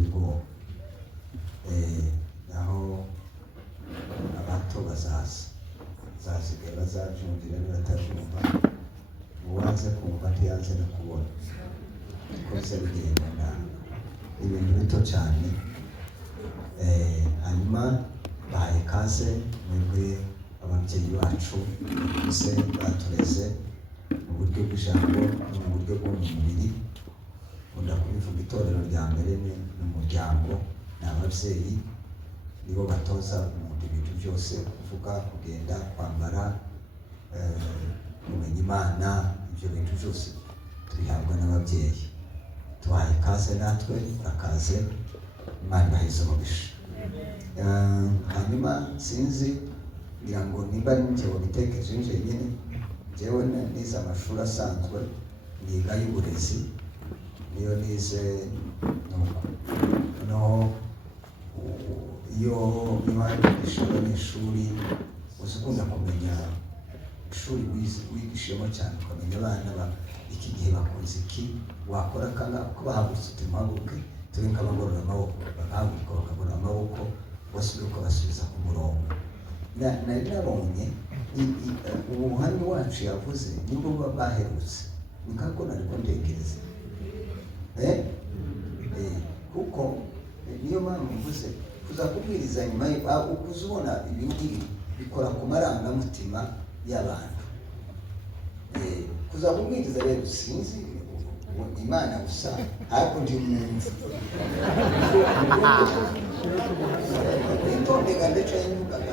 ubwoba. Naho abato bazasigaye bazabyumvira n'abatabyumva, uwaze kumva ntiyaze no kubona. Uko biza bigenda nabi, ibintu bito cyane. Hanyuma bahaye kaze mwebwe ababyeyi bacu bose batureze mu buryo bw'ijambo no mu buryo bw'umubiri. Nkunda kubivuga, itorero rya mbere ni umuryango, ni ababyeyi, nibo batoza umuntu ibintu byose, kuvuga, kugenda, kwambara, kumenya Imana. Ibyo bintu byose tubihabwa n'ababyeyi. Tubahaye ikaze natwe, urakaze, Imana ibaheze umugisha. Hanyuma sinzi, ngira ngo nimba ari njye wabitekereje njyenyine, njyewe nize amashuri asanzwe, niga y'uburezi, niyo nize nuko. Noneho iyo hari kwigisha abanyeshuri, uzakunda kumenya ishuri wigishemo cyane, ukamenya abana iki gihe bakunze iki, wakora kanga uko bahagurutse utumabuke turi nk'abagorora amaboko, bagahaguruka bakagorora amaboko bose uko basubiza ku murongo. Nari nabonye umuhani wacu yavuze nibwo baherutse, nikako nariko ntekereza kuko niyo mpamvu mvuze kuza kubwiriza nyuma ukuze ubona ibintu bikora ku marangamutima y'abantu. Kuza kubwiriza rero sinzi Imana gusa, ariko ndi umuntu ndondega ndetse y'imvugaga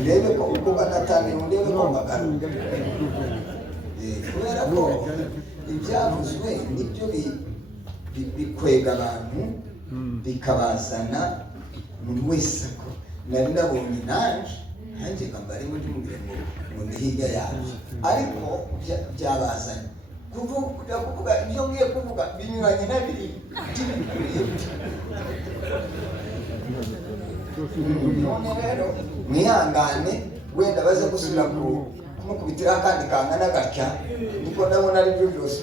ndebe ko uko banatangira ndebe ko mbagaruka, kubera ko ibyavuzwe nibyo bikwega abantu bikabazana umuntu wese. Ko nari nabonye nanjye kambarimo ndimubwire ngo ndi hirya yaje, ariko byabazanye kuvuga ibyo ngiye kuvuga binyuranye na biri none rero mwihangane, wenda baze gusubira kumukubitira akandi kangana gatya, niko ndabona ari byo byose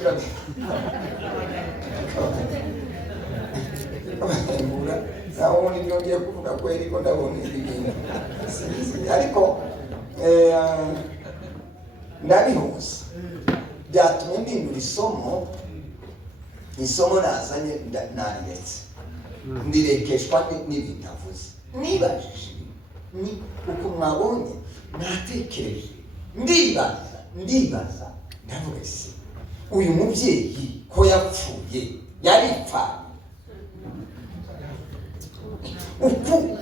birabura naho ubundi ibyo ngiye kuvuga kweri ko ndabona ibintu, ariko ndabihuza. Byatumye mbindura isomo nazanye nariretse, ndirekeshwa n'ibintu avuze. Nibajije ni uko mwabonye, natekereje, ndibaza ndavuga ese uyu mubyeyi ko yapfuye yaripfanye uku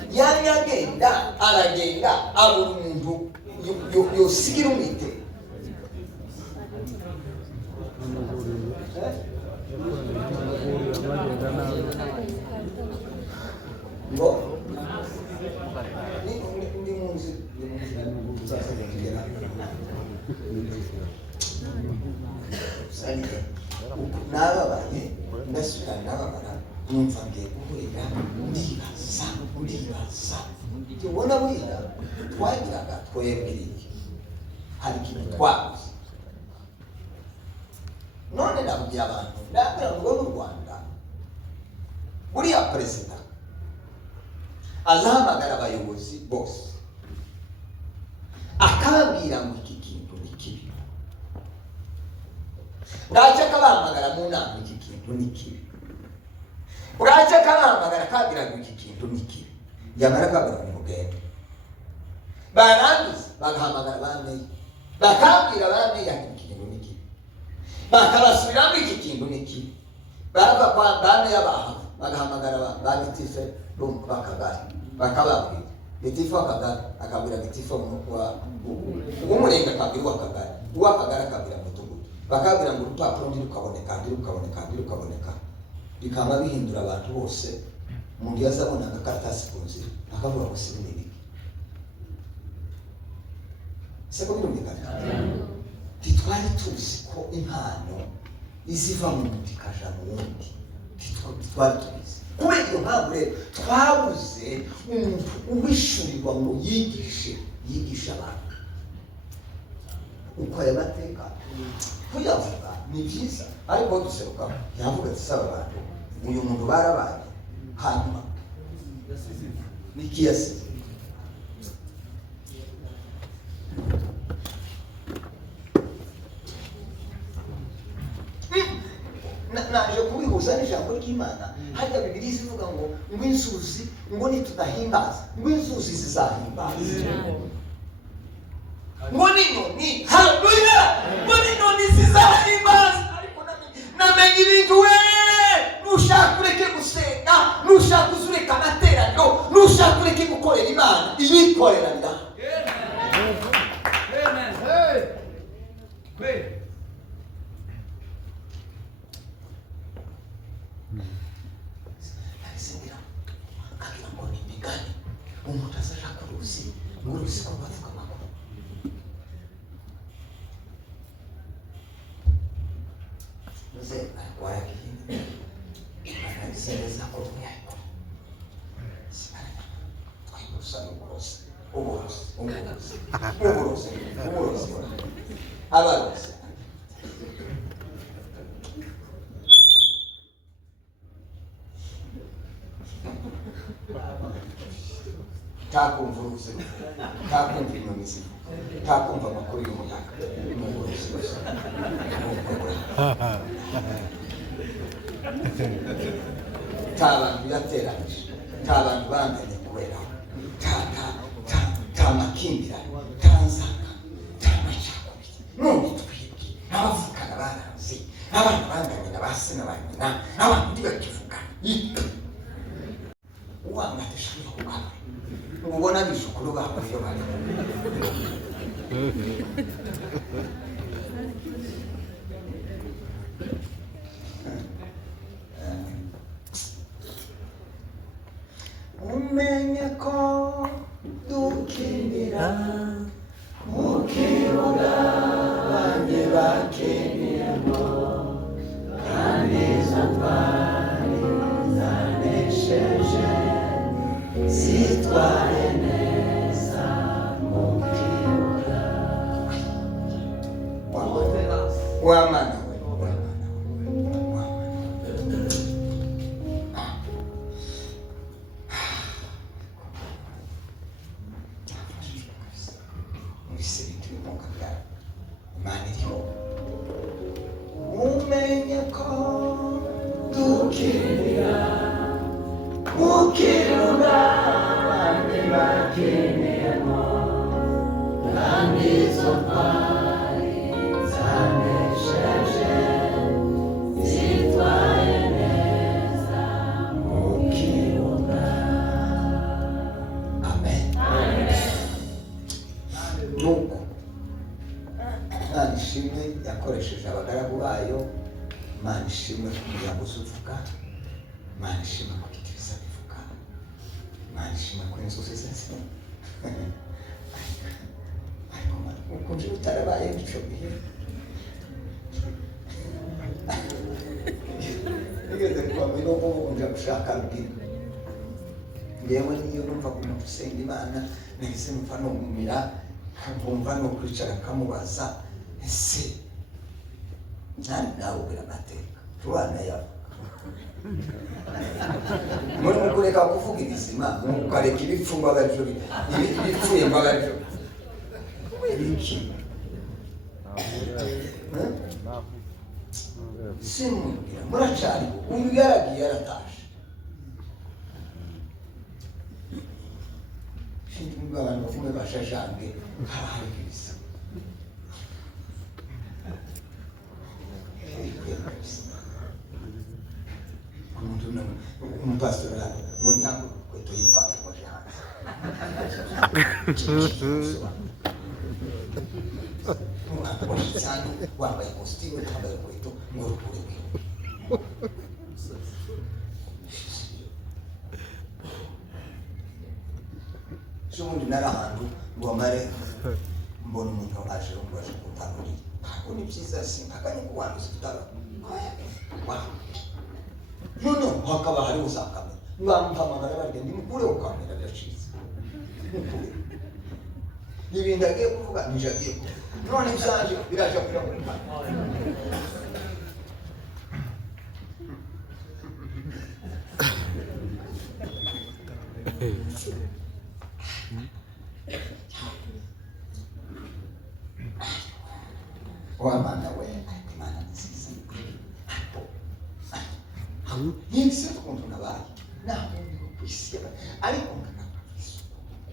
aragenda abura umuntu yosigira umwite ngo ndi munsi nababaye ndasubira nababara, numva ngiye guhurira, ndibaza ubona wenda twagiraga twebwiriye hari ikintu twabuze. None nabwira abantu, ndabwira ngo mu Rwanda buriya perezida azahamagara abayobozi bose akababwira ngo iki kintu ni kibi, bwacya akabahamagara mu nama iki kintu ni kibi, bwacya akabahamagara akababwira ngo iki kintu ni kibi, yamara akababwira ngo mugende, barangiza bagahamagara bameya bakabwira bameya iki kintu ni kibi, bakabasubiramo iki kintu ni kibi, bava kwa bameya baha bagahamagara ba gitife bakagari bakababwira gitifu akagari akabwira gitifu w'umurenge akabwira uw'akagari, uw'akagari akabwira umudugudu, bakabwira ngo urupapuro ndirukaboneka, bikaba bihindura abantu bose. Umuntu yazabona agakaratasi ku nzira akavuga ngo si binini se ko birumvikana. Titwari tuzi ko impano iziva mu muntu ikaja mu wundi, titwari tubizi. Kubera iyo mpamvu rero twabuze umuntu uwishurirwa ngo yigishe abantu uko aya mateka kuyavuga ni byiza, ariko duseruka yavuga ati saba abantu uyu muntu barabaye hanyuma ni kiasi naje kubihuza n'ijambo ry'Imana. Hariya Bibiliya ivuga ngo inzuzi ngo nitudahimbaza ngo inzuzi zizahimbaza, ngo n'inyoni, haleluya, ngo n'inyoni zizahimbaza. Ariko namenye ibintu we, nushaka ureke gusenga, nushaka uzureka amateraniro, nushaka ureke gukorera Imana iyikorera nda. Amen. Hey. Umuntu azashaka uruzi ngo uruzi ko bavuga amakuru. Muze arwara ibindi anabisereza ko mwako twibusa uburozi abarozi takumva uruzi, takumva inyoni zivuga, takumva amakuru y'umuyaga n'uburozi gusa. Tabantu yateranije, tabantu bamenye kubera, ta makimbirane, ta nzaka, ta macakubiri. None twibwe n'abavukana barazi, n'abantu banganye na ba se na ba nyina, n'abantu ntibakivugana. Uwanga atashobora kugaruka ubona abizukuru babo iyo bari umenye ko dukinira mu kibuga banjye bakiniyemo, kandi izo ntwari zanesheje zitwaye neza mu kibuga. Wamana we, Imana iriho. Umenye ko dukinira mu kibuga banjye bakiniyemo, kandi izo ntwari zanesheje zitwaye neza mu kibuga. Amen. Nuko Imana ishimwe yakoresheje abagaragu bayo, Imana ishimwe ku muryango uzuvuga, Imana ishimwe ku giti bizabivuga, Imana ishimwe ku inzozi zose. Ariko ukunje utarabaye icyo gihe nigeze kubamenya ko ukunje gushaka rubwira. Ngewe niyo numva umuntu usenga Imana nahise numva numumira, nkumva no kwicara kamubaza ese nawe ubwira amateka tubana yawe muri mukureka kuvuga ibizima mukareka ibipfungwa abaryo ibipfuye ngo abaryo iki simubwira muracari uyu yaragiye yaratashe shinzwe abantu bavume bashashange hari ibisa umupastor ngo nyango kweto yipaka kwa jana sana wambaye costume wambaye kweto ngorukure Shumundi narahantu ngo amare mbona umuntu aje umbaje kutanuri ko ni byiza sinkakanye kuwanduza tutaba no hakaba hari usakame ngampamagara baride ndimukure ukamera byacitse ibintu agiye kuvuga nijagiye none byanje biraje kuri muri Wamana we Imana nziza yese ukuntu nabaye naho kwisi ariko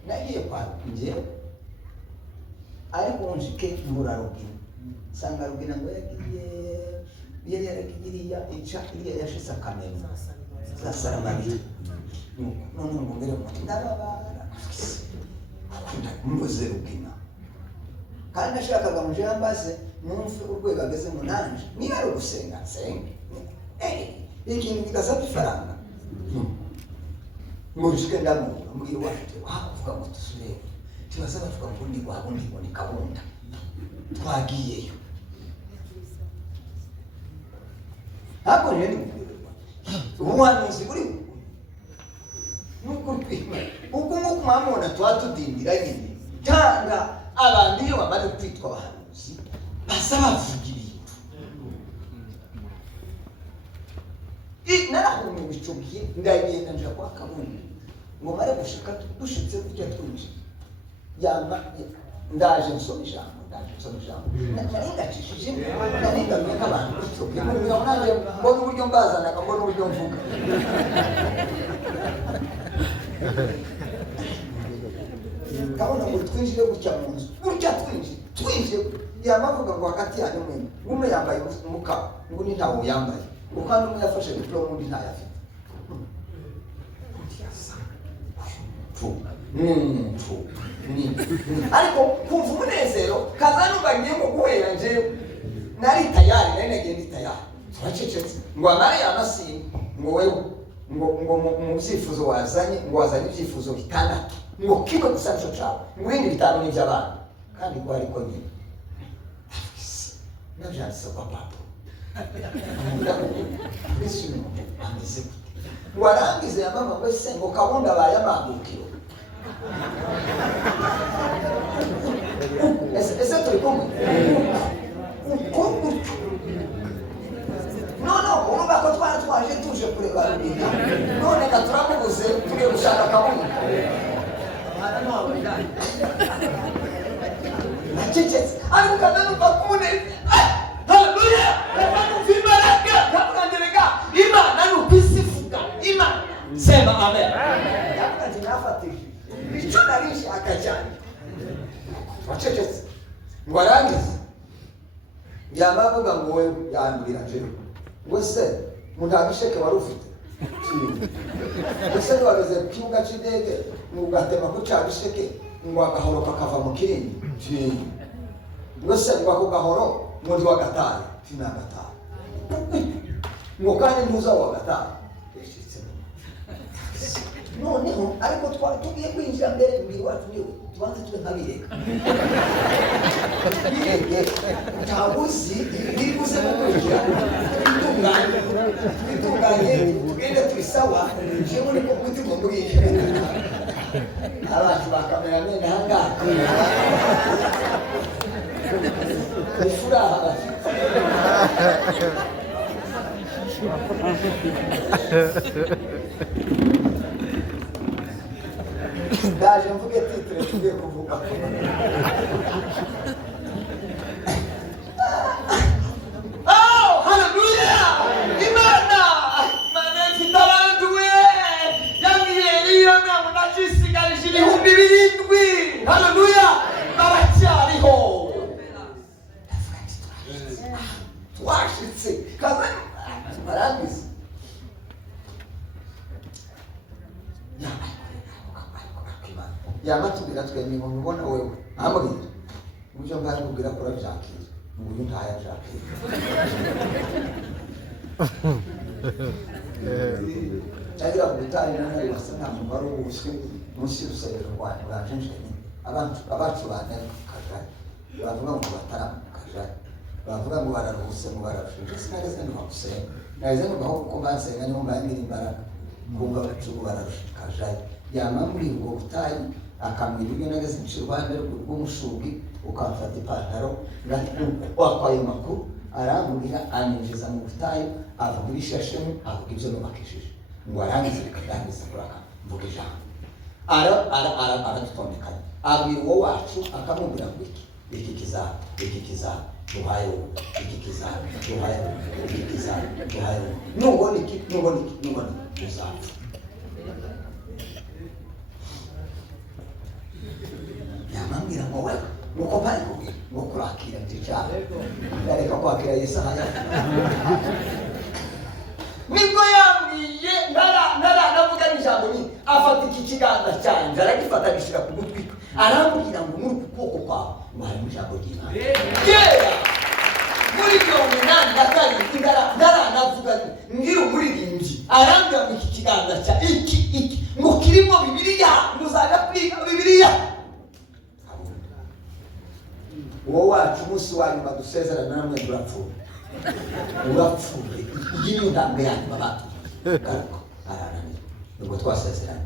nagiye kwa njyewe ariko njike murarugina sanga rugina ngo yagiye yarakigiriya ica iriya yashisa kamera za Saramariya none ngo ngere muti ndababara mbuze rugina kandi nashakaga muje yambaze numve urwego ageze mu nanje niba ari ugusenga senga ikintu kidasaba ifaranga murishike ndamubwira mbwira waje wavuga ngo tusubire tubaza bavuga ngo ndi wabundi ngo ni kabunda twagiyeyo hapo ni mbwira ubuhanuzi buri nuko uko kumamona twatudindira nyine tanga abantu iyo bamaze kwitwa abahanuzi basaba vuga ibintu narahume bicukiye ndagenda nja kwa Kabundi ngo mare gushika dushitse kujya twinje yama ndaje nsoma ijambo ndacishije ndarinda mweka abantu bicukiye muri naje mbona uburyo mbazana mbona uburyo mvuga kabona ngo twinjire gutya mu nzu gutya twinjire yamavuga ngo hagati yanyu umwe yambaye umuka ngo ni ntawo yambaye ukandi umwe yafashe diploma undi ntayafite ariko kumva umunezero kazanumva ngiye ngo guhera njewe nari tayari nari nagiye ndi tayari turacecetse ngo amare yamasinye ngo wewe ngo mu byifuzo wazanye ngo wazanye ibyifuzo bitandatu ngo kimwe gusa nico cawe ngo ibindi bitanu ni iby'abana kandi ngo ariko nyine navyanditse kwa papa ameze ngo arangize ya mama ngo se ngo Kabunda bayamagukiro ese turi kumwe no urumva ko twaje tuje kureba rubina none ka turamubuze tugiye gushaka Kabunda nachecetse ariko kadanu bakune haleluya abantu vimaraka kamukandereka Imana nukwisifuka Imana sema amen yakati nafatije icyo narishi akajyana wacecetse ngo arangize yamavuga ngo wewe yambwira jewe ngo se mundabisheke wari ufite ese wageze ku kibuga cy'indege ngo ugatema ko cyabisheke ngo agahoro kakava mu kirindi ngo se ngo ako gahoro ngo ndi wagataye sinagataye ngo kandi ntuza wagataye noneho ariko tugiye kwinjira mbere mbiri wacu niwe tubanze tube nkabireka ntabuzi iribuze mu kwinjira bitunganye tugende turisawa jewe niko mutima mbwije abantu bakameramene ahangaha ifuraha ndaje mvuge titre tugiye kuvuga haleluya Imana ifitabanduwe yamwiyeriyo ntabwo nacisigarije ibihumbi 7 haleluya baracyariho twashitse kazani barangiza yamatubwira twemye ngo mubona wewe amubwira uburyo mbari kubwira kora byakira uburyo ntaya byakira cyangwa ubutari n'ari basana mu baro ubuswe munsi y'urusengero rwanjye bajenje abacu bane kaja bavuga ngo batara kaja bavuga ngo bararuhuse ngo barashije sinageze ngo bagusenga nageze ngo aho ko basenga niho mbanyira imbaraga kumva bacu barashije kaja yamambwira ubwo butayi akamwira ibyo nageze mu Rwanda rw'umushugi ukamfata ipantaro wakwaye makuru arambwira anyinjiza mu butayi avuga ibishashemo avuga ibyo nubakishije ngo arangize bikadangiza kuraka mvuga ijambo aradutondekanya abwira uwo wacu akamubwira ngo iki kizaba duhaye iki kizaba duhaye nubona iki uzapfa. Yamambwira ngo wewe nuko bari ngo kurakira ndicara ndareka kwakira Yesu haya nibwo yambwiye navuga n'ijambo ni afata iki kiganza cyanjye aragifata gishyira ku gutwi arambwira ngo muri ukuboko kwawe mwari mu ijambo ry'Imana kera muri 1982 ndaranavuga ngira umuririmbyi arambwira ngo iki kiganza cya iki ngo kirimo Bibiliya muzaga kwiga Bibiliya. Uwo wacu umunsi wa nyuma dusezerana namwe urapfuye iyi ni ndambe yanyu babatu garuka arananiye nubwo twasezerana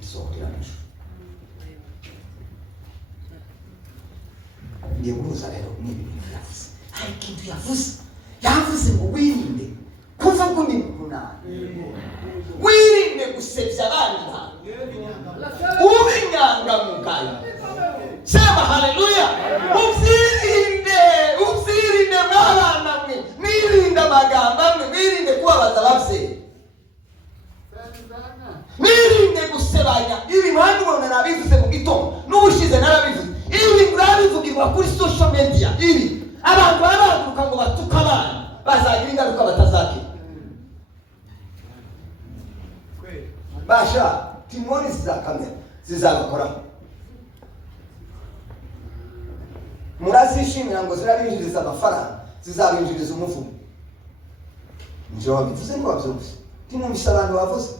tusohorera n'ijuru. Ngiye guhuza rero n'ibintu yavuze hari ikintu yavuze ngo wirinde kuvuga undi munani, wirinde gusebya abandi bantu, ube inyangamugayo. Sema haleluya. Uzirinde mwana mwe, mwirinde amagambo amwe, mwirinde kubabaza ababyeyi, mwirinde gusebanya. Ibi mpamvu ubona nabivuze mu gitondo n'ubushize narabivuze, ibi murabivugirwa kuri social media. Ibi abantu barahaguruka ngo batuka abana bazagira ingaruka batazakira. Basha timoni zizakamera zizabakoraho, murazishimira ngo zirabinjiriza amafaranga, zizabinjiriza umuvumo. Nje wabivuze ngo wabyumvise timumvise abantu bavuze.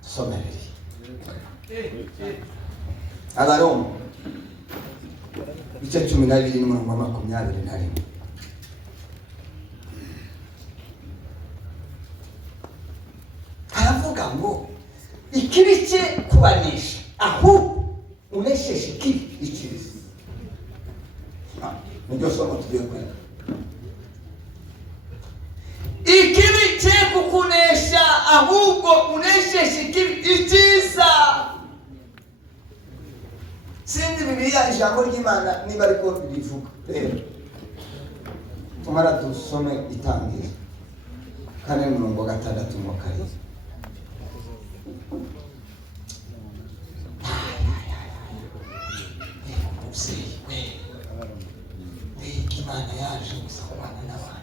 Somereri Abaroma ibice 12:21 haravuga ngo ikibi cye kubanisha, ahubwo unesheshe ikibi icyiza. Nibyo somo tugiye kwiga. Ikibi cye kukunesha, ahubwo unesheshe ikibi icyiza. Sinzi Bibiliya ijambo ry'Imana niba ariko rivuga. Rero tumara dusome Itangiriro 4:6. Imana yaje gusabana n'abantu.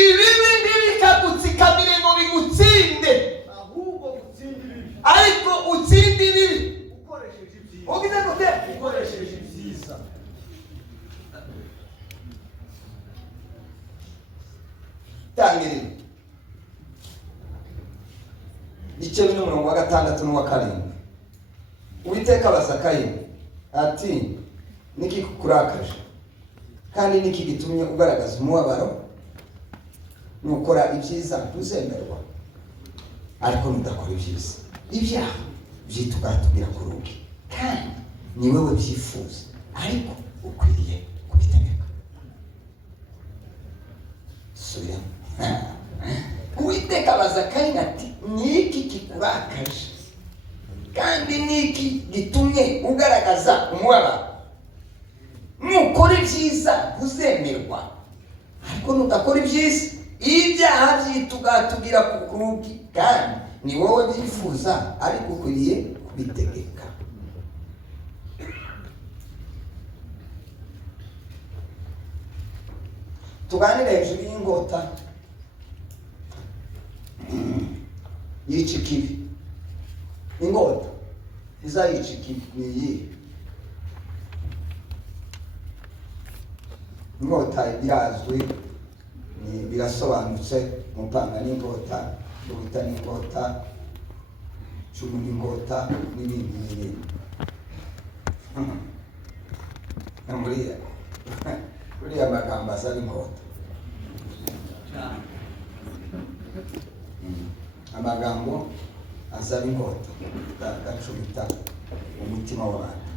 Ibibi ntibikagutsikamire ngo bigutsinde, ariko utsinde ibibi ukoresheje ibyiza. Itangiriro 6:6. Uwiteka abaza Kayini ati niki kukurakaje kandi niki gitumye ugaragaza umubabaro? Nukora ibyiza ntuzemerwa, ariko nudakora ibyiza ibyaha byitugatubira ku rugi, kandi ni wewe byifuza, ariko ukwiriye kubitegeka. Subiramo. Uwiteka abaza Kayini ati niki kikurakaje kandi niki gitumye ugaragaza umubabaro? Nukora ibyiza ntuzemerwa, ariko nudakora ibyiza ibyaha byitugatubira ku rugi, kandi ni wowe byifuza, ariko ukwiriye kubitegeka. Tuganire hejuru y'ingota yica ikibi. Ingota izayica ikibi ni iyi. Ingota irazwi, birasobanutse. Mupanga n'ingota, Ruhita n'ingota, Cumu n'ingota, n'ibindi. Buriya magambo asa n'ingota. Amagambo asa asaba ingoto gacumita umutima w'abantu.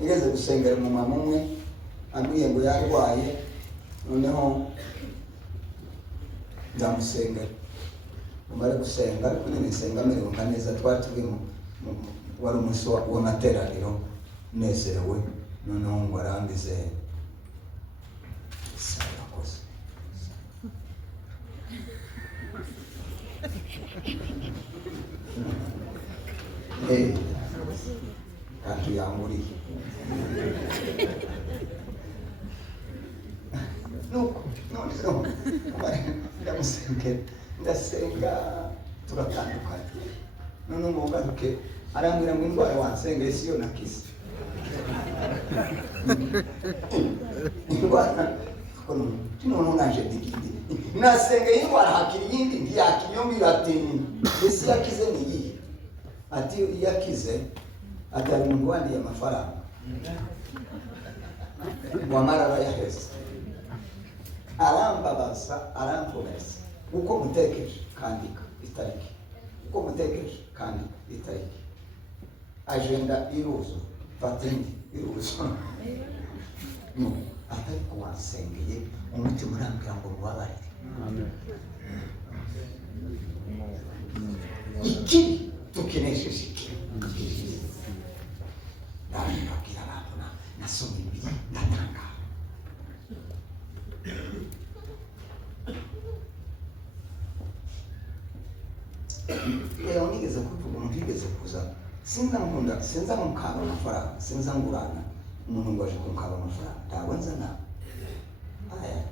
Nigeze gusengera umumama umwe ambwiye ngo yarwaye, noneho ndamusengera. Umara gusenga ariko nisenga merewe neza, twari turi wari umunsi w'amateraniro nezerewe, noneho ngo arangize sabakoze kantu yanguriye nuko ndasenga turatandukanye. None umugaruke arambwira ngo indwara wansengeye siyo nakize. Indwara noneho naje digidi nasengeye indwara hakiri yindi ntiyakiri, yo mbwira ati ese yakize ni iyihe? Ati yakize atari umuntu wandiye amafaranga wamara arayaheze, arambabaza arankomeza. Uko mutekereje kandika itariki, uko mutekereje kandika itariki, agenda iruzo patenti iruzo. No, atari kuwansengeye umutima urambwira ngo mubabarire. Amen. Iki tukinesheje iki ndababwira abantu nasomye ibiri ndatanga. Leo nigeze kuvuga umuntu yigeze kuza sinza mukaba amafaranga, sinza ngurana umuntu ngo aje kumukaba amafaranga, ntabwo nzana aya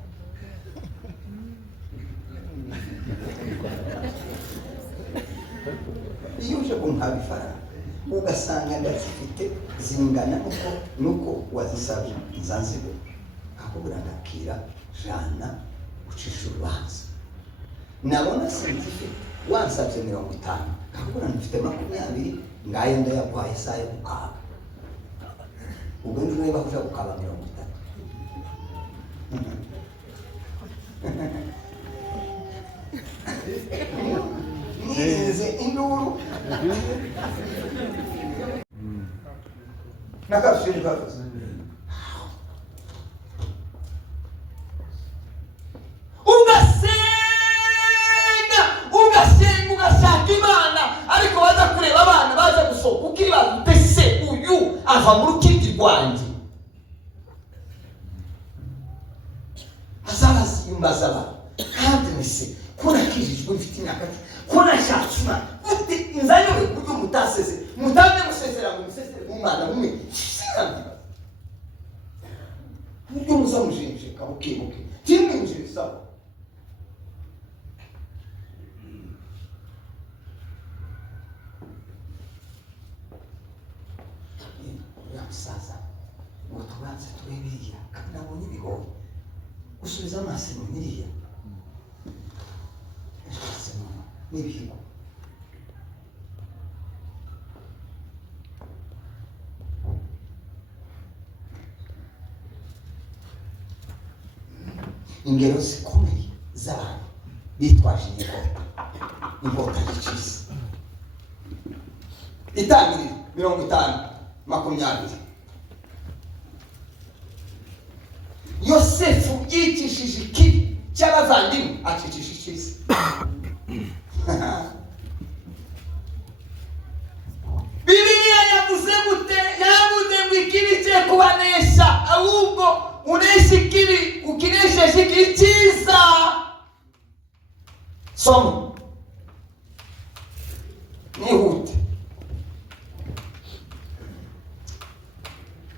iyo uje kumukaba ifaranga ugasanga ndazifite zingana nuko wazisabye nzanzibe, akubura ndakira jana ucisha urubanza. Nabona sinzifite wansabye 50, akubura nifite 20, ngayo ndayaguhaye saa yo gukaba. Ubwo niba kuja gukaba 30. Nize induru nakafishiri kavuze ugashaka Imana, ariko baza kureba abana baza gusohoka ukibaza utese uyu ava mu rukindi rwanjye azabaza imbaza abantu kandi nise kurakijijwe mfite imyaka kunashakima ute inzayo kuko mutaseze mutamye musezera ngo musezere umwana umwe sirandi uko muzamushinje kabukebuke kimwe njisa ya sasa utubanze tubebiya kandi nabonye ibigo usubiza amaso mu miriya n'ibihigo ingero zikomeye z'abantu bitwaje inkota y'icisi. Itangiriro 50, 20. Yosefu yicishije ikibi cy'abavandimwe acicisha icisi. Bibiliya yavuze gute? Yavuze ngo ikibi cye kubanesha, ahubwo unesha ikibi ukinesheje icyiza. Somo nihute.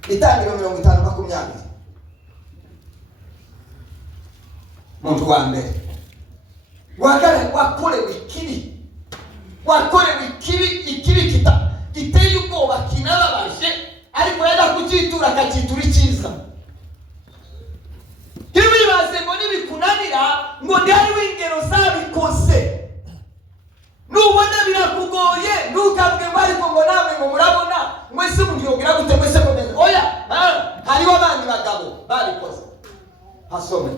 Itangiriro 50, 20. Muntu wa mbere wakorewe ikibi giteye ubwoba kinababaje, ariko yenda kukitura akakitura icyiza. Ntiwibaze ngo nibikunanira ngo ndari w'ingero zabikoze. Nubona birakugoye ntukabwe ngo ariko ngo namwe ngo murabona mwese mugiyogira gute mwese komeze. Oya, hariho abandi bagabo babikoze. Hasome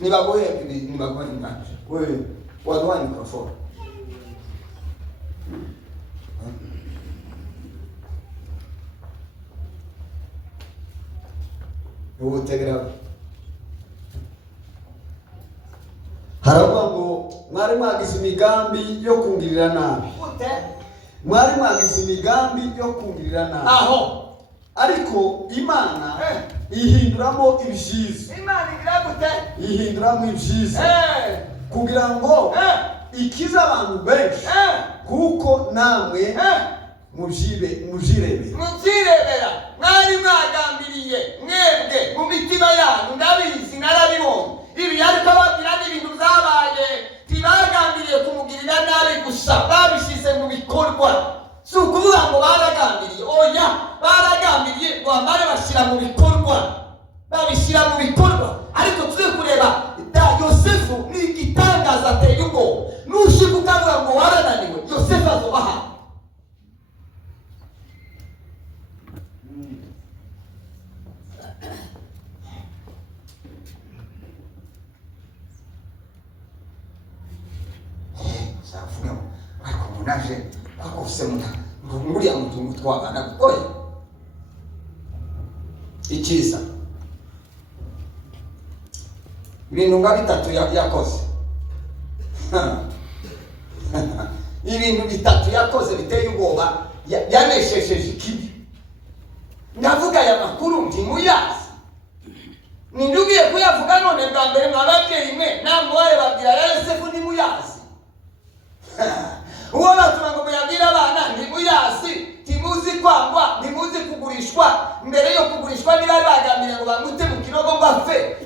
nibagoye wewe waduha mikrofoni. Ubutegera haravuga ngo mwari mwagize imigambi yo kungirira nabi. Mwari mwagize imigambi yo kungirira nabi. Aho ariko Imana ihinduramo ibyiza. Imana igira gute? Ihinduramo ibyiza kugira ngo ikiza abantu benshi kuko namwe mujirebera. Mwari mwagambiriye mwebwe mu mitima yanyu, ndabizi narabibonye. Ibi ariko babwira n'ibintu byabaye, ntibagambiriye kumugirira nabi gusa, babishize mu bikorwa. Si ukuvuga ngo baragambiriye, oya, baragambiriye bamare bashyira mu bikorwa, babishyira mu bikorwa. Ariko tuze kureba Yosefu ni igitangaza ateye ubwoba. Nushika ukavuga ngo warananiwe, Yosefu azobaha. Naje akose nguriya mutungo twabana gutoya ikiza ibintu nga bitatu yakoze. Ibintu bitatu yakoze biteye ubwoba, yaneshejeje ikibi. Ndavuga aya makuru ntimuyazi, nindugiye kuyavuga none bwa mbere mwababyeyi mwe namwe babwira Yosefu ntimuyazi. Uwo batunga muyabwira abana ntimuyazi, timuzi kwangwa, ntimuzi kugurishwa. Mbere yo kugurishwa niba bagambiriye ngo bamute mu kinogo ngo apfe,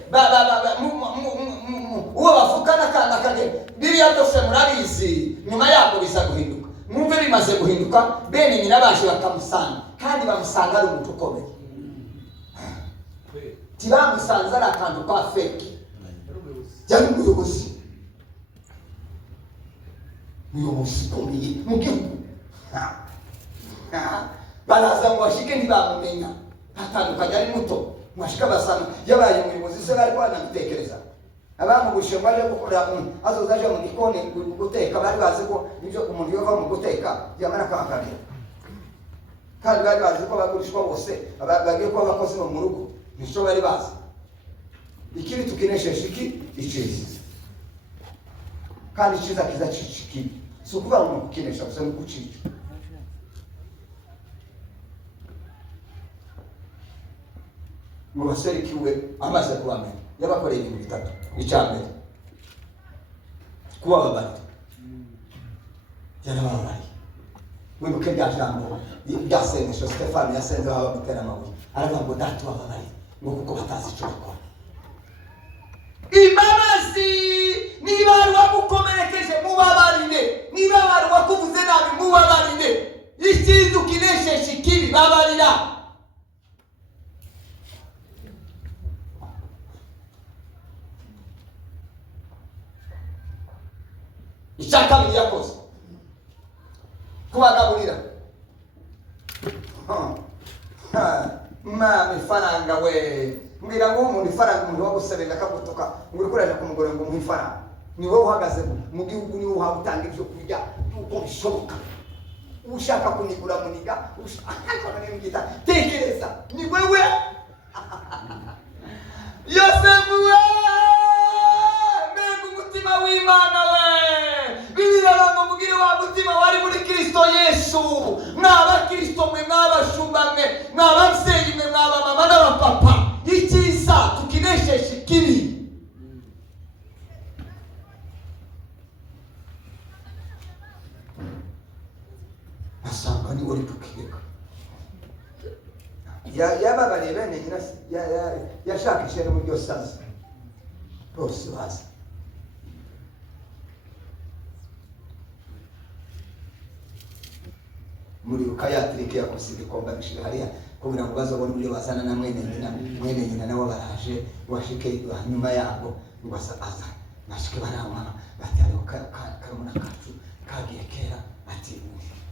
uwo bafukana kanda kage. Biriya byose murabizi, nyuma yabo biza guhinduka. Mwumve bimaze guhinduka, bene nyina baje bakamusanga, kandi bamusanga ari umuntu ukomeye. Tibamusanze ari akantu ka fake, yari umuyobozi. Umuyobozi ukomeye mu gihugu. Baraza ngo bashike ntibamumenya, atandukanye ari muto. Mwashika basanga yabaye umuyobozi, se bari kwanabitekereza. Abamugushe ngo aje gukora azoza aje mu gikoni guteka, bari bazi ko ibyo umuntu yova mu guteka yamara kwakabira. Kandi bari bazi ko bagurishwa bose bagiye kuba abakozi mu rugo, nicyo bari bazi. Ikiri tukinesheje iki iciza, kandi iciza kiza ciciki. Si ukuvuga ngo kukinesha gusa no kucica. Ngo baserikiwe amaze kubamenya, yabakoreye ibintu bitatu. Icyambere kubababarira, yarababariye. Mwibuke rya jambo ryasengesho Stefano yasenze baba mutera amabuye, aravuga ngo data wababariye ngo kuko batazi icyo bakora. Imbabazi niba ari wagukomerekeje mubabarire, niba ari wakuvuze nabi mubabarire. Ikintu kinesheje ikibi babarira. Icyakabiri yakoze kubagaburira. Mama ifaranga we, mbwira ngo umuntu ifaranga umuntu wagusabira akagutuka ngo urikoraje kumugore ngo umuhe ifaranga. Ni wowe uhagaze mu gihugu, ni wowe uhabutanga ibyo kurya uko bishoboka. Ushaka kunigura muniga, ushaka n'imigita, tekereza ni wewe. Yosefu we, mbega umutima w'Imana we. Bibira ngo mugire wa mutima wari muri Kristo Yesu. Mwaba Kristo mwe, mwabashumba mwe, mwababyeyi mwe, mwaba mama n'abapapa. Ikiza tukinesheje ikibi. Asanga ni wari tukireka. Yababariye bene nyina yashakishe no buryo saza. Bose baza. Muri ukayatirike yakusiga komba bishira hariya kugira ngo bazabone uburyo basana na mwene nyina nawe baraje washike nyuma yabo ngo aza nashike barama batari karumuna kacu kagiye kera ati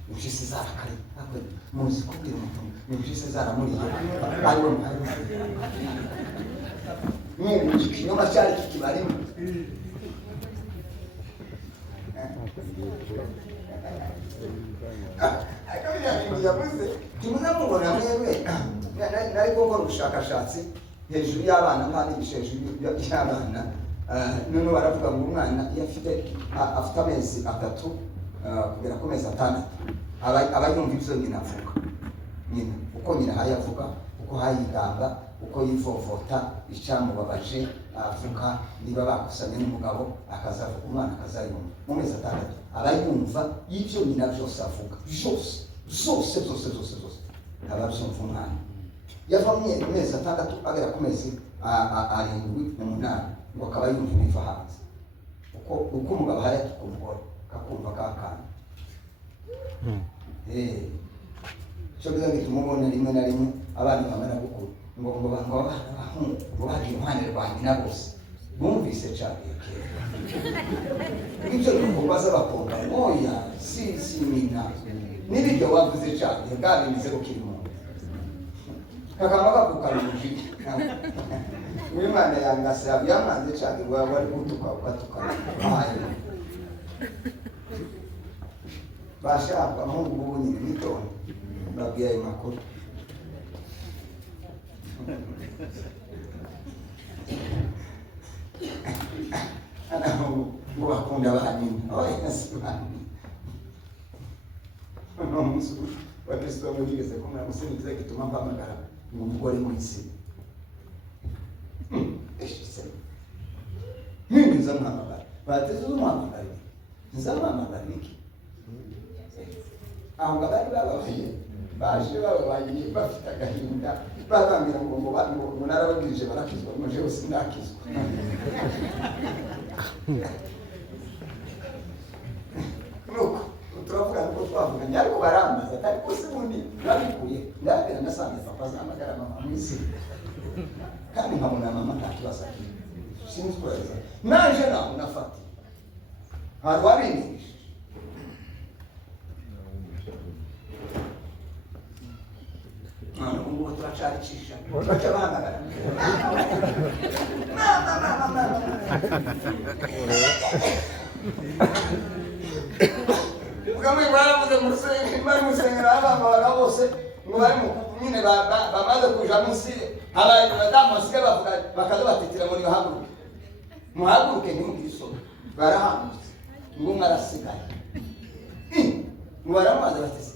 Mujisi zara kare akwe muzi kubwira umuntu mujisi zara muri ariwe mu kinyoma cyari kikibarimo akabya yavuze tumuzamubona mwewe nari gukora ubushakashatsi hejuru y'abana mpandisha hejuru y'abana none baravuga ngo umwana iyo afite amezi 3 kugera ku mezi 6 aba yumva ibyo nyina avuga nyina uko nyina hayavuga uko hayigamba uko yivovota icyamubabaje avuga niba bakusanye n'umugabo akazavuga umwana akazayumva mu mezi 6 aba yumva ibyo nyina byose avuga zose ababyumva umwana yava mu mezi 6 agera ku mezi 7 n'umunani ngo akaba yumva ibiva hanze uko umugabo hariya tukumugore kakumva kakana cyo gituma umubona rimwe na rimwe abana bamara gukura ngo bagiye iruhande rwa nyina bose bumvise cyane ibyo bikumbaza bakunda oya si nyina n'ibyo wavuze cyane bwabimize gukira umuntu kakaba bakukanuje uyu mwana yangase yamwanze cyane ngo wari gutuka bashaka mungu bunyine nitone babwiye ayo makuru ngo bakunda abanyina oya sibani no musu bakristo bamugeze ko muramusingiza gituma mpamagara ngo umugore mwisi mimi nzamwamagara bateze umwamagara nzamwamagara iki aho ngabari bababaye baje bababaye bafite agahinda babambira ngo narababwirije barakizwa ngo jewe sindakizwa nuko turavuga ngo twavuganye ariko barambaza atari kose ubundi babikuye ndabera nasanze papa zamagara mama mwisi kandi nkabona mama nta kibazo sinzi kureza naje naho nafati hari wabinirije ngo turacaricisha baca bahamagara mama ugamwe baravuze musengera abana bose ngo bari mu nyine bamaze kuja munsi abantu badamu basigaye bavuga bakaza batitira muri haguruke muhaguruke ntimugire isoni barahambutse ngo mwarasigaye ngo baramaze batese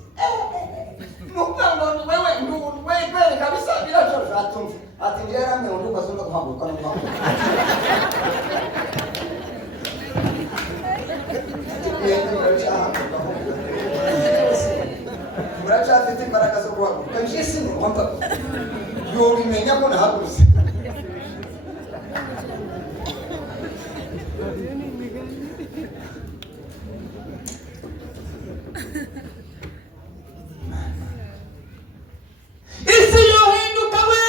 nukuvuga ngo wewe kweli kabisa bila chochote atumve ati ngira ramwe ngo ukazunga kuhaguruka no kuhaguruka muracafite imbaraga zo guhaguruka njisi ni wampa yobimenya ko nahagurutse isi yohinduka we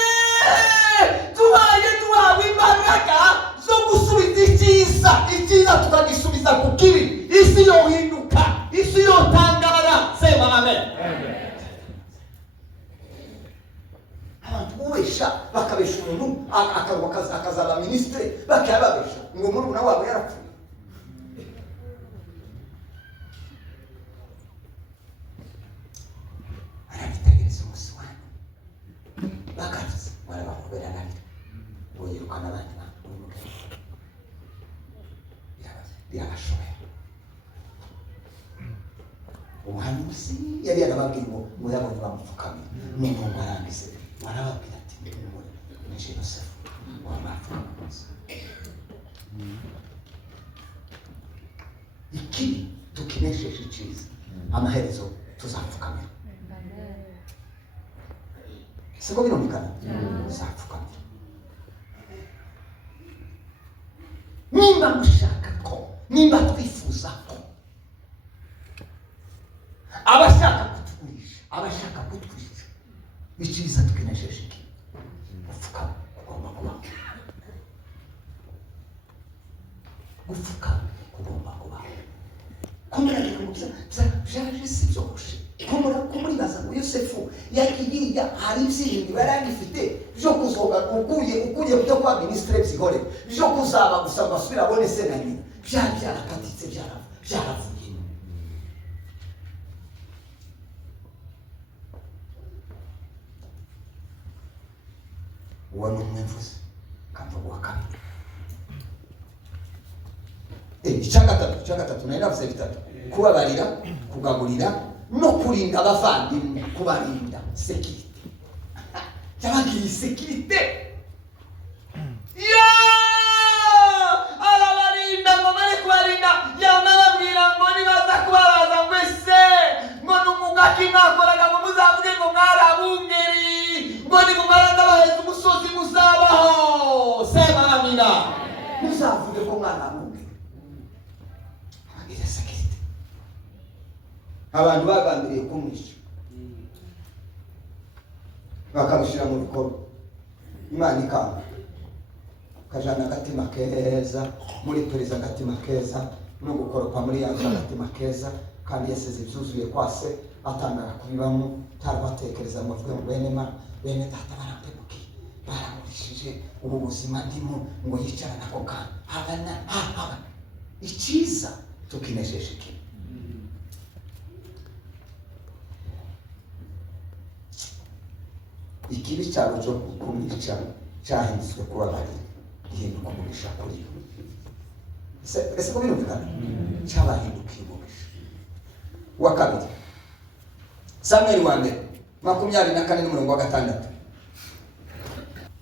tuhawe imbaraga zo gusubiza icyiza tukagisubiza ku kibi isi yohinduka isi yotangara sema amen abantu ubesha bakabesha umuntu akazaba ministre bakayababesha ngo murumuna wabo yarapfuye arabitegereza umunsi wanyu bakavuze barabakubera narira boyirukana abandi bantu birabashoboye umuhanuzi yari yarababwiye ngo murabona bamupfukamye n'umuntu arangize barababwira ati ni Yosefu wamapfukamye ikibi tukinesheje icyiza amaherezo tuzapfukamira siko birumvikana tuzapfukamira nimba mushaka ko nimba twifuza ko abashaka kutugurisha abashaka kutwica icyiza tukinesheje iki gupfukama kugomba kuba gupfukama kugomba kuba kumuragira ngo byaje si byoroshye kumuribaza ngo Yosefu yakiriya hari ibyinshi barangifite byo kuzoga ukuye byo kwa ministre byihore byo kuzaba gusa basubira abone se na nyina byarakatitse byaravuye uwo ni umwivuzi kamvuga wa kabiri. Icya gatatu nari navuze bitatu: kubabarira, kugaburira no kurinda abavandimwe, kubarinda sekirite. Cyabagiriye sekirite. Arabarinda ngo bari kubarinda, yamababwira ngo nibaza kubabaza ngo ese ngo numugaki mwakoraga ngo muzavuge ngo mwarabungeri, ngo nimumara ndabaheza umusozi muzabaho. Sema amina. Muzavuge ko mwarabungeri. Abagira sekirite. Abantu bagambiriye kumwisha bakamushyira mu bikorwa, Imana ikanga kajana agatima keza muri pereza, agatima keza no gukoropa muri yaje agatima keza, kandi yasize ibyuzuye kwase atangara kubibamo, tarabatekereza mu bwe bene data barampemukiye, baramurishije ubu buzima ndimo ngo yicara nako kana haba icyiza tukinesheje iki. Ikibi cyaro cyo kumisha cyahinditswe kubabarira, gihinduka umugisha kuri yo. Ese ko birumvikana? Cyabahinduka umugisha. Wa kabiri, Samuel wa mbere 24:6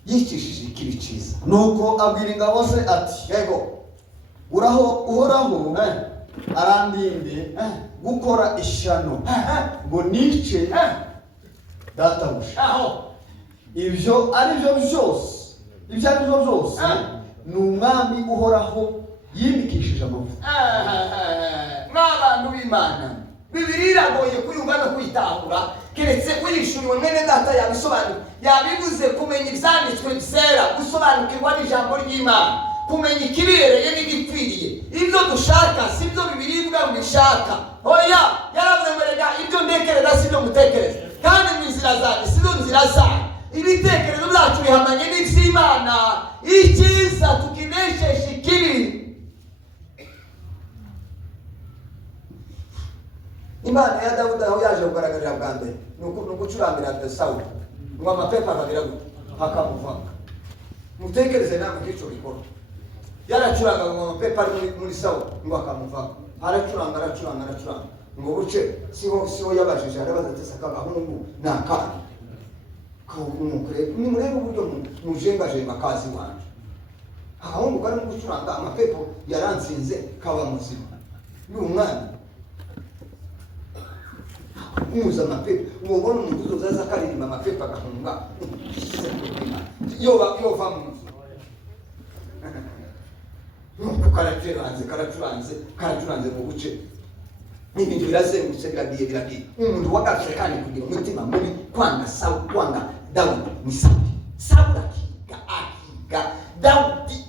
yicishije ikibi cyiza, nuko abwira ingabo ze ati, yego uhoraho arandinde gukora ishyano ngo nice databuja. Ibyo ari byo byose ni umwami uhoraho yimikishije amavuta. N'abantu b'Imana, Bibiliya iragoye kuyumva no kuyitahura, keretse uyishuriwe mwene data yabisobanura. Yabivuze kumenya ibyanditswe byera, gusobanukirwa n'ijambo ry'Imana, kumenya ikibereye n'igikwiriye. Ibyo dushaka si byo Bibiliya ivuga ngo ishaka. Oya, yaravuze ngo rega ibyo ntekereza si byo mutekereza, kandi mu nzira zanjye si byo nzira zanjye. Ibitekerezo byacu bihamanye n'iby'Imana. Icyiza tukinesheje ikibi. Imana ya Dawudi aho yaje kugaragarira bwa mbere ni ugucurambira Sawuli ngo amapepa akabira gute hakamuvanga. Mutekereze namwe k'icyo gikorwa. Yaracuranga ngo amapepa ari muri Sawuli ngo akamuvanga. Aracuranga ngo buce siho yabajije, arabaza ati saka gahungu nakana kawumukure ni murebe uburyo mujenga kazi wanje. Ahahungu kari mu gucuranga amapepo yaransinze kaba muzima. Ni umwana umuza amapepo, ubona umuntu uzaza karirimba amapepo agahunga yova mu nzu. Nuko karacuranze mu buce n'ibintu birazengurutse biragiye. Umuntu wagatse kandi kugira umutima mubi, kwanga Dawudi ni Sawuli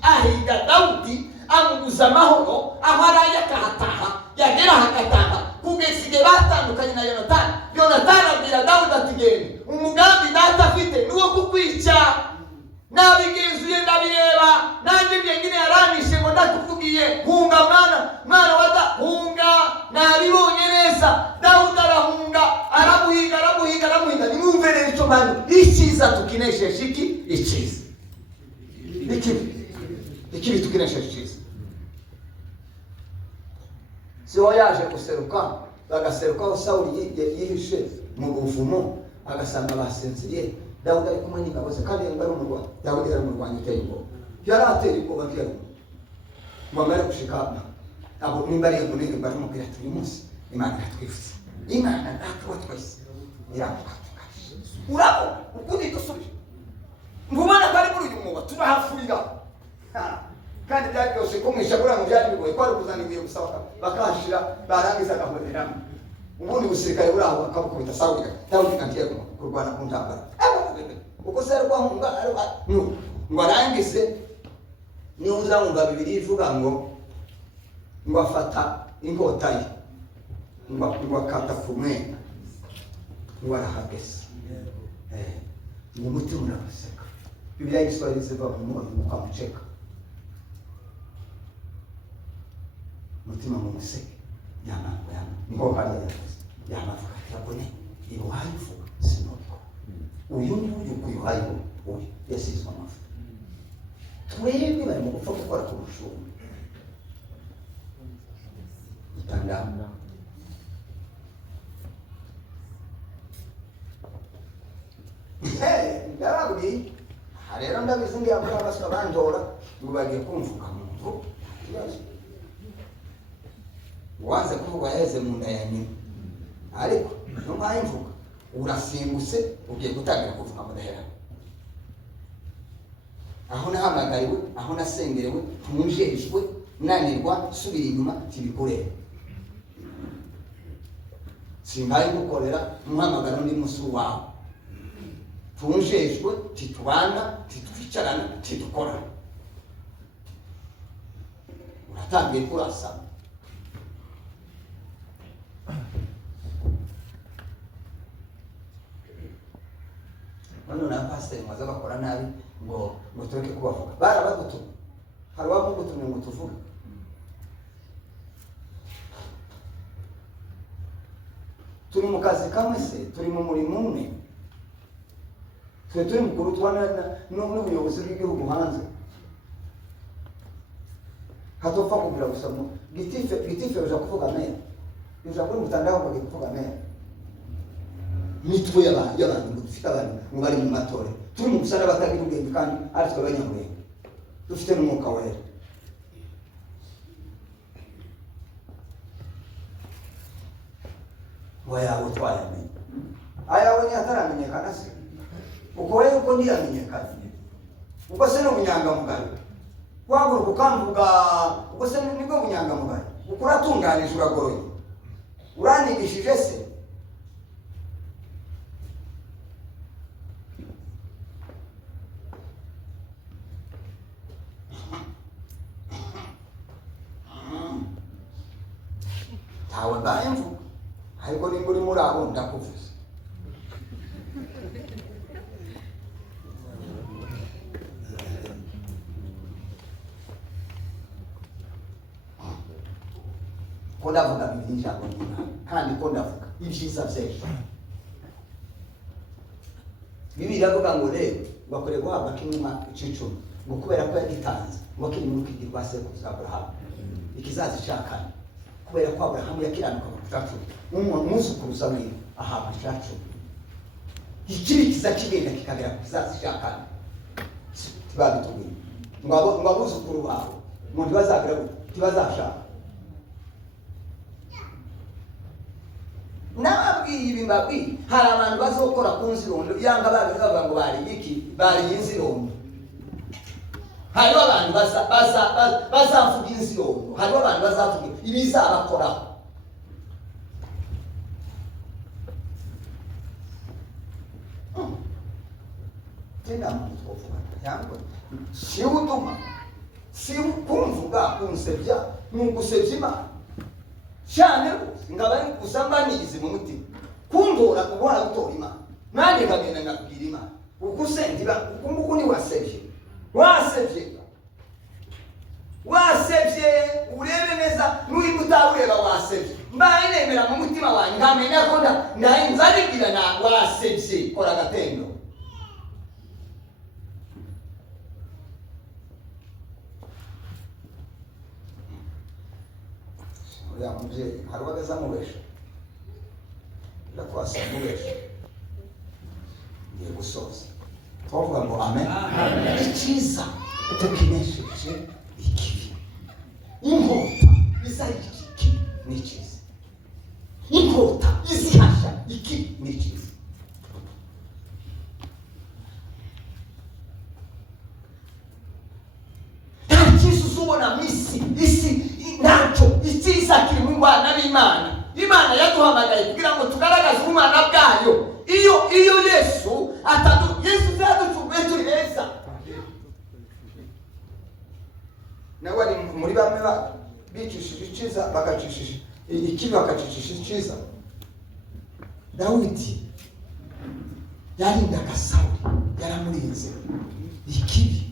ahiga Dawudi amubuza amahoro, aho araye akahataha, yagera hakataha, kugeza igihe batandukanye na Yonatani. Yonatani abwira Dawudi ati genda, umugambi data afite ni uwo kukwica. Nabigenzuye ndabireba, nanjye byengine yaranishe ngo ndakuvugiye hunga mwana wada hunga. Nabibonye neza, Dawudi arahunga, aramuhiga. Nimwumve rero icyo mpamvu icyiza tukinesheje iki? Icyiza. Ikibi tukinesheje icyiza. Siho yaje guseruka, bagaserukaho Sawuli yihishe mu buvumo, agasanga basinziriye. Dawudi ari kumwe n'ingabo ze, kandi yari umurwanyi. Dawudi yari umurwanyi uteye ubwoba, yari ateye ubwoba bw'iyari ngo amare gushika abo nimba ari munini baramubwira ati uyu munsi Imana iratwifutse. Imana natwe twese iramukatukasha. Urabo ukundi dusubije ngubona kari muri uyu mwoba turahafurira. Kandi byari byose kumwisha kuri mu byari bigoye, kwari kuzaniye gusaba bakashira barangiza gahoreramo. Ubundi busirikare buraho akabukubita Sawuli. Dawudi kantiye kurwana ku ntambara. Uko se rwahunga ngo arangize ni uzamumva Bibiliya ivuga ngo afata inkota ye ngo akata ku mwenda ngo arahageze. Ngo umutima urabaseka. Bibiliya y'Igiswahili ziva mu mukamuceka. Umutima mu museke niho hari yamavuga yabone iruhayivuga sinoko uyu nguyu kuyuhayiho uyu yasizwe amavuga. upfa gukora ku mushumba itandamo yaraburi rero ndabizi ngiye akora abaswa bandora ngo bagiye kumvuka mu nzu wanze kuvuga yaheze mu nda ya nyina ariko ntumpaye imvuga urasimbutse ugiye gutangira kuvuga mu ndahera aho nahamagariwe aho nasengerewe tumujejwe nanirwa subira inyuma tibikorera simbaye gukorera umuhamagaro ndi musuru wawe tunjejwe titubana titwicarana titukora uratangiye kurasa none na pastor mwaza bakora nabi ngo tureke kubavuga barabagutuma hari wamugutumye ngo tuvuge turi mu kazi kamwe se turi mu murimo umwe turi mukuru tubana n'ubuyobozi bw'igihugu hanze hatopfa kugira gusa gitife uja kuvuga meya uja kuri mutandao ngo kuvuga meya nitwe y'abantu ngo dufite abantu ngo bari mu matore turi mu gusana batagira ubwenge kandi ari twe abanyamurenge dufite n'umwuka wera wayawe twayamenye ayawe ni ataramenyekana se uko wewe uko ntiyamenyekana ubwo se no bunyangamugayo waguruka ukamvuga ubwo se nibwo bunyangamugayo uko uratunganije uragoroye uranigishije se tawe mbaye mvuga ariko nimba uri muri abo ndakuvuze ko ndavuga bibiri ijambo ry'Imana kandi ko ndavuga ibyiza by'ejo Bibiliya iravuga ngo rero bakwiriye guhabwa kimwe cy'icumi ngo kubera ko yagitanze ngo kiri mu kigirwa sekuruza Aburahamu ikizazi cya kane kubera ko Aburahamu yakiranuka mu cumi umwuzukuruza wiwe ahabwa icya cumi ikibi kiza kigenda kikagera ku kizazi cya kane tibabitubwira ngo abuzukuru bawe mu ntibazagira ntibazashaka nababwiye ibi mbabwiye hari abantu bazokora ku nzirondo yanga bavuga ngo bari iki bari inzirondo hariho abantu bazavuga inzirondo hariho abantu bazavuga ibizabakoraho tena muntu twovuga yango si utuma si kumvuga kunsebya n'ugusebya Imana cyane ngabari kusambanize mu mutima kundora kubona gutora Imana nande kagenda ngabwira Imana ukusendiba ukumbuko ni wasebye urebe neza n'uri mutabureba wasebye mbaye nemera mu mutima wanjye ngamenya ko ndahinzarigira na wasebye kora gatendo ya muje harwaga zamubesha ndakwasa mubesha ngiye gusoza twavuga ngo amen icyiza tukinesheje ikibi inkota izayiki ni cyiza inkota izihasha iki ni cyiza ubona mwisi isi ntacyo icyiza kiri mu bana b'Imana. Imana yaduhamagaye kugira ngo tugaragaze ubumana bwayo. Iyo Yesu yaducunguye turi beza. Nawe ari muri bamwe bicishije icyiza bakacishije ikibi bakacishije icyiza. Dawidi yarindaga Sawuli, yaramurinze ikibi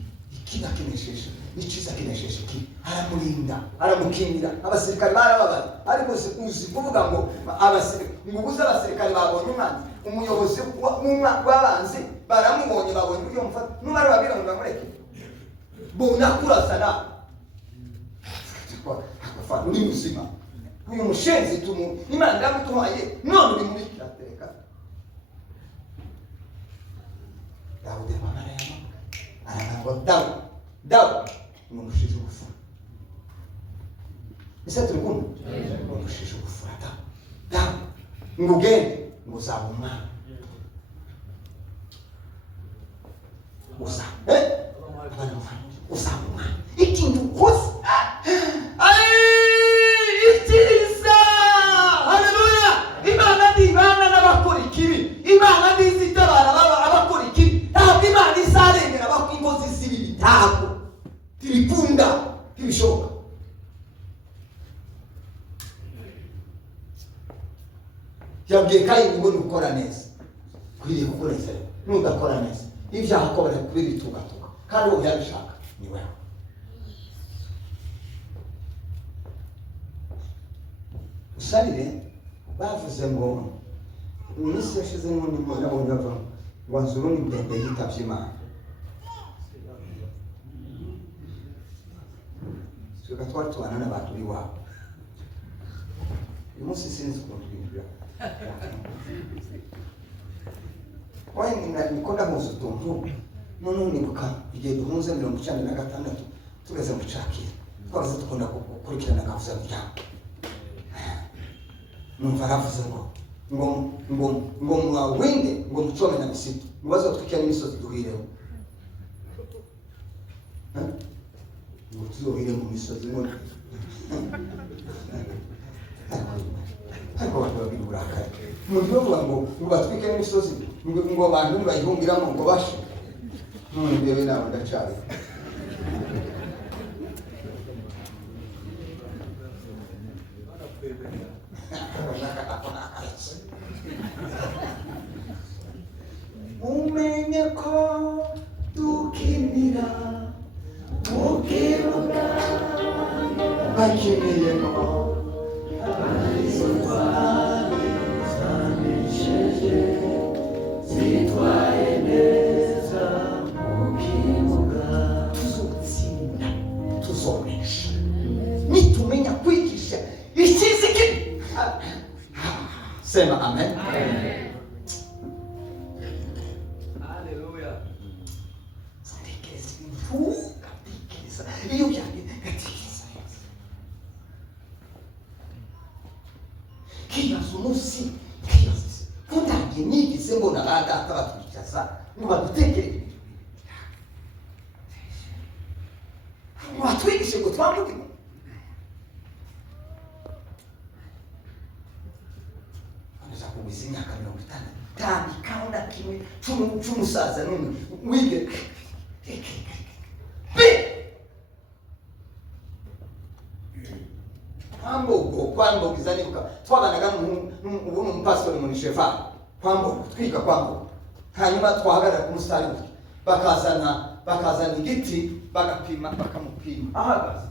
akinesheje icyiza kinesheje ikibi, aramurinda aramukingira. Abasirikare barababaye, ariko uzi kuvuga ngo ngubuze abasirikare babonye umwanzi, umuyobozi w'abanzi baramubonye, babonye uburyo mufata n'umara babira ngo bamureke. bona kurasana akafana uri muzima uyu mushenzi tumu Imana yamutuhaye none uri muri kirateka Dawudi amara yama arangwa Dawudi umushije gufura ese turi kumwe umushije gufura Dawudi ngugende nguzaba umwana usaba umwana ikintu kose itiza haleluya Imana ndibana n'abakora ikibi Imana ndizitabara abakora ikibi ntabwo Imana izarengera ingozi z'ibibi ntabwo tibikunda tibishoboka yabwiye Kayini ngo nukora neza kwiriye gukora neza nudakora neza ibyaha ko bari kubitugatuka kandi uwo yabishaka ni wewe usarire bavuze ngo iminsi yashize n'undi muntu abonye bava ngo nzuru ni ndende yitavye Imana tweka twari tubana n'abantu b'iwabo uyu munsi sinzi ukuntu twinjira niko ndamuzi utuntu none nibuka igihe duhunze 1996 tugeze mu Cakira twaze dukunda gukurikirana gavuza byabo numva aravuze ngo mwawinde ngo mucome na misitu mubazo twikira n'imisozi duhireho ngo tuzohire mu misozi ngo ariko abantu babiri burakara umuntu bavuga ngo batwike n'imisozi ngo abantu bayihungiramo ngo bashe none ndewe nawe ndacari umenye ko dukinira mu kibuga bakiniyemo zitwaye neza mu kibuga tuzotsinda tuzonesha nitumenya kwigisha ikiziki sema amen haleluya katikisa iyo yake katikisa kiyazo musi kutange nigise mbona data batwicaza ngo badutekere watwigishe ngo twamugimo anza kubisinya kamera mutana tani kaona kimwe cyumusaza none wige kwambo kizanibuka twabanaga n'umuntu pastor mu Shefari kwambo twiga kwambo hanyuma twahagarara ku musitari bakazana igiti bagapima bakamupima ahagaze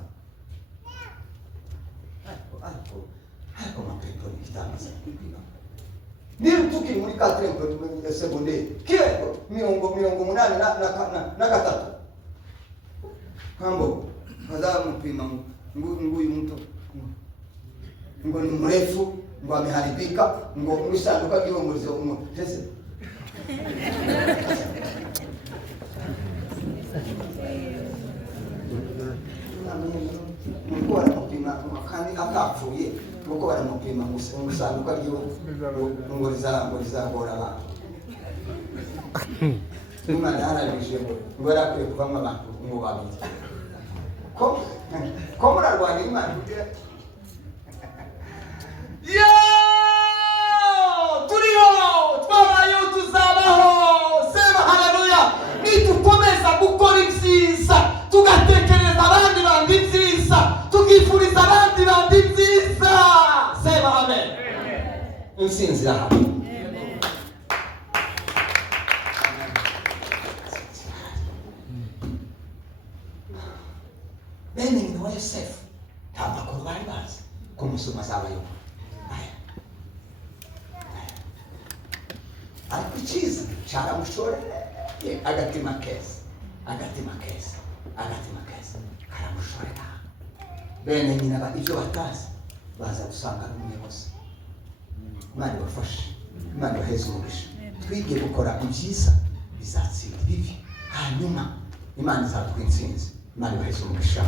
ariko mapepo ni kitangaza kwipima niba tukiri muri 4 secondaire kirego 83 kwambo bazamupima nguyu mtu ngo ni mrefu ngo ameharibika ngo mwisanduka gihomurizo umutese ngo baramupima kandi akapfuye ngo baramupima mwisanduka ngo rizagora abantu Imana yarabije ngo yarakwiye kuvamo abantu ngo babiri ko murarwanya Imana turiho twabayeho tuzabaho sema haleluya nitukomeza gukora ibyiza tugatekereza abandi bandi byiza tukifuriza abandi bandi byiza sema amen intsinzi irahari bene nyina wa Yosefu nta makuru bari bazi ko umusoma azabayo ariko icyiza cyaramushoreye agatima keza agatima keza karamushorera bene nyina ibyo batazi baza gusanga n'umuyobozi. Imana ibafashe, Imana ibaheze umugisha. Twige gukora ibyiza bizatsinda ibibi, hanyuma Imana izatwinsinze. Imana ibaheze umugisha.